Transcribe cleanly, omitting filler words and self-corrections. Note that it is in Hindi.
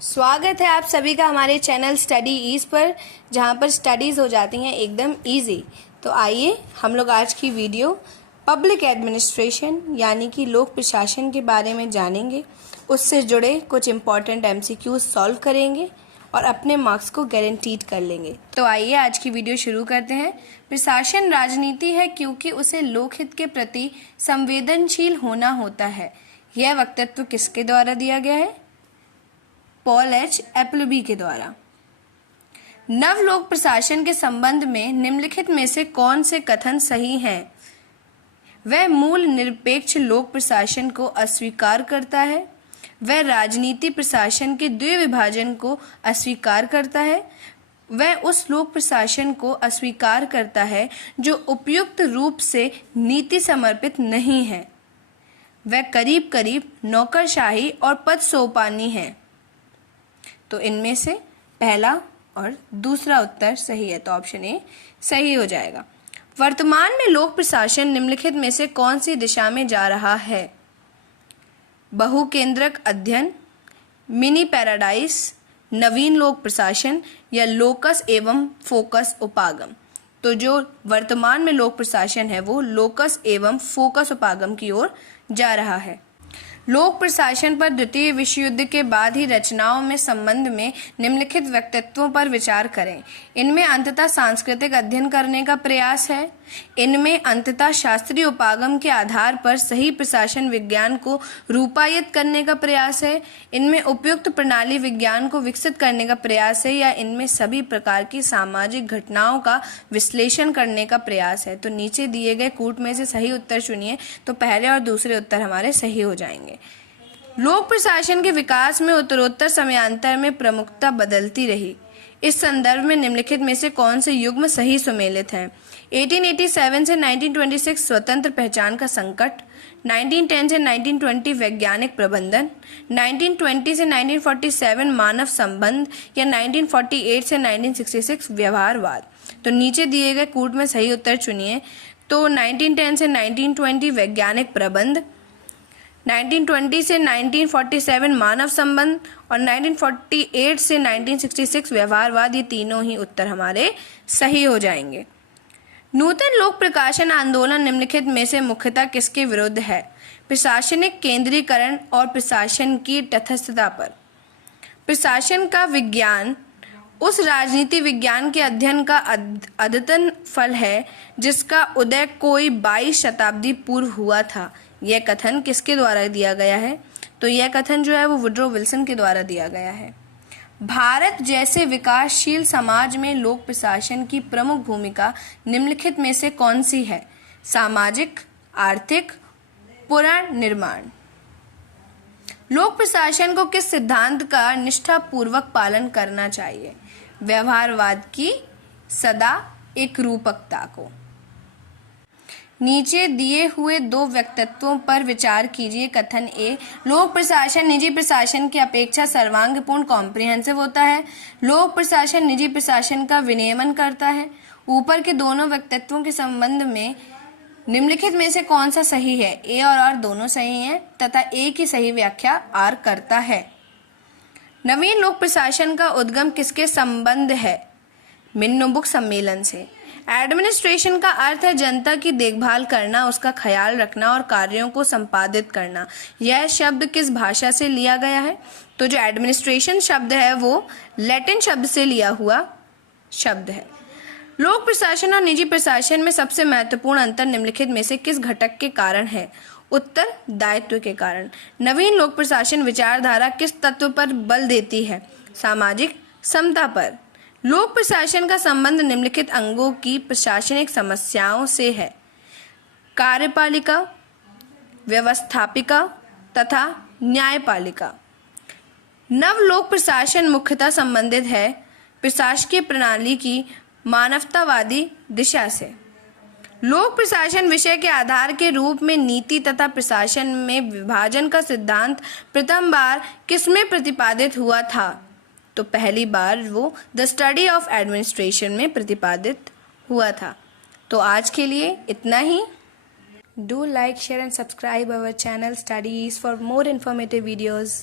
स्वागत है आप सभी का हमारे चैनल स्टडी ईज पर, जहां पर स्टडीज़ हो जाती हैं एकदम इजी। तो आइए हम लोग आज की वीडियो पब्लिक एडमिनिस्ट्रेशन यानी कि लोक प्रशासन के बारे में जानेंगे। उससे जुड़े कुछ इम्पॉर्टेंट एमसीक्यूज सॉल्व करेंगे और अपने मार्क्स को गारंटीड कर लेंगे। तो आइए आज की वीडियो शुरू करते हैं। प्रशासन राजनीति है क्योंकि उसे लोकहित के प्रति संवेदनशील होना होता है। यह वक्तव्य किसके द्वारा दिया गया है? पॉल एच एप्लबी के द्वारा। नव लोक प्रशासन के संबंध में निम्नलिखित में से कौन से कथन सही हैं? वह मूल निरपेक्ष लोक प्रशासन को अस्वीकार करता है। वह राजनीति प्रशासन के द्विविभाजन को अस्वीकार करता है। वह उस लोक प्रशासन को अस्वीकार करता है जो उपयुक्त रूप से नीति समर्पित नहीं है। वह करीब करीब नौकरशाही और पद सोपानी है। तो इनमें से पहला और दूसरा उत्तर सही है, तो ऑप्शन ए सही हो जाएगा। वर्तमान में लोक प्रशासन निम्नलिखित में से कौन सी दिशा में जा रहा है? बहुकेंद्रक अध्ययन, मिनी पैराडाइज, नवीन लोक प्रशासन या लोकस एवं फोकस उपागम। तो जो वर्तमान में लोक प्रशासन है वो लोकस एवं फोकस उपागम की ओर जा रहा है। लोक प्रशासन पर द्वितीय विश्व युद्ध के बाद ही रचनाओं में संबंध में निम्नलिखित व्यक्तित्वों पर विचार करें। इनमें अंततः सांस्कृतिक अध्ययन करने का प्रयास है। इनमें अंततः शास्त्रीय उपागम के आधार पर सही प्रशासन विज्ञान को रूपायित करने का प्रयास है। इनमें उपयुक्त प्रणाली विज्ञान को विकसित करने का प्रयास है, या इनमें सभी प्रकार की सामाजिक घटनाओं का विश्लेषण करने का प्रयास है। तो नीचे दिए गए कूट में से सही उत्तर चुनिए, तो पहले और दूसरे उत्तर हमारे सही हो जाएंगे। लोक प्रशासन के विकास में उत्तरोत्तर समयांतर में प्रमुखता बदलती रही। इस संदर्भ में निम्नलिखित में से कौन से युग्म सही सुमेलित हैं? 1887 से 1926 स्वतंत्र पहचान का संकट, 1910 से 1920 वैज्ञानिक प्रबंधन, 1920 से 1947 मानव संबंध, या 1948 से 1966 व्यवहारवाद। तो नीचे दिए गए कूट में सही उत्तर चुनिए। तो 1910 से 1920 वैज्ञानिक प्रबंध, 1920 से 1947 मानव संबंध और 1948 से 1966 व्यवहारवाद, ये तीनों ही उत्तर हमारे सही हो जाएंगे। नूतन लोक प्रशासन आंदोलन निम्नलिखित में से मुख्यतः किसके विरुद्ध है? प्रशासनिक केंद्रीकरण और प्रशासन की तटस्थता पर। प्रशासन का विज्ञान उस राजनीति विज्ञान के अध्ययन का अद्यतन फल है जिसका उदय कोई 22 शताब्दी पूर्व हुआ था। यह कथन किसके द्वारा दिया गया है? तो यह कथन जो है वो वुड्रो विल्सन के द्वारा दिया गया है। भारत जैसे विकासशील समाज में लोक प्रशासन की प्रमुख भूमिका निम्नलिखित में से कौन सी है? सामाजिक, आर्थिक, पुनर्निर्माण। लोक प्रशासन को किस सिद्धांत का निष्ठापूर्वक पालन करना चाहिए? व्यवहारवाद की सदा एकरूपकता को। नीचे दिए हुए दो व्यक्तित्वों पर विचार कीजिए। कथन ए, लोक प्रशासन निजी प्रशासन की अपेक्षा सर्वांगीपूर्ण कॉम्प्रिहेंसिव होता है। लोक प्रशासन निजी प्रशासन का विनियमन करता है। ऊपर के दोनों व्यक्तित्वों के संबंध में निम्नलिखित में से कौन सा सही है? ए और आर दोनों सही हैं तथा ए की सही व्याख्या आर करता है। नवीन लोक प्रशासन का उद्गम किसके संबंध है? मिन्नोबुक सम्मेलन से। एडमिनिस्ट्रेशन का अर्थ है जनता की देखभाल करना, उसका ख्याल रखना और कार्यों को संपादित करना। यह शब्द किस भाषा से लिया गया है? तो जो एडमिनिस्ट्रेशन शब्द है वो लैटिन शब्द से लिया हुआ शब्द है। लोक प्रशासन और निजी प्रशासन में सबसे महत्वपूर्ण अंतर निम्नलिखित में से किस घटक के कारण है? उत्तर, दायित्व के कारण। नवीन लोक प्रशासन विचारधारा किस तत्व पर बल देती है? सामाजिक समता पर। लोक प्रशासन का संबंध निम्नलिखित अंगों की प्रशासनिक समस्याओं से है? कार्यपालिका, व्यवस्थापिका तथा न्यायपालिका। नव लोक प्रशासन मुख्यतः संबंधित है प्रशासकीय प्रणाली की मानवतावादी दिशा से। लोक प्रशासन विषय के आधार के रूप में नीति तथा प्रशासन में विभाजन का सिद्धांत प्रथम बार किसमें प्रतिपादित हुआ था? तो पहली बार वो द स्टडी ऑफ एडमिनिस्ट्रेशन में प्रतिपादित हुआ था। तो आज के लिए इतना ही। Do like, share and subscribe our channel studies for more informative videos.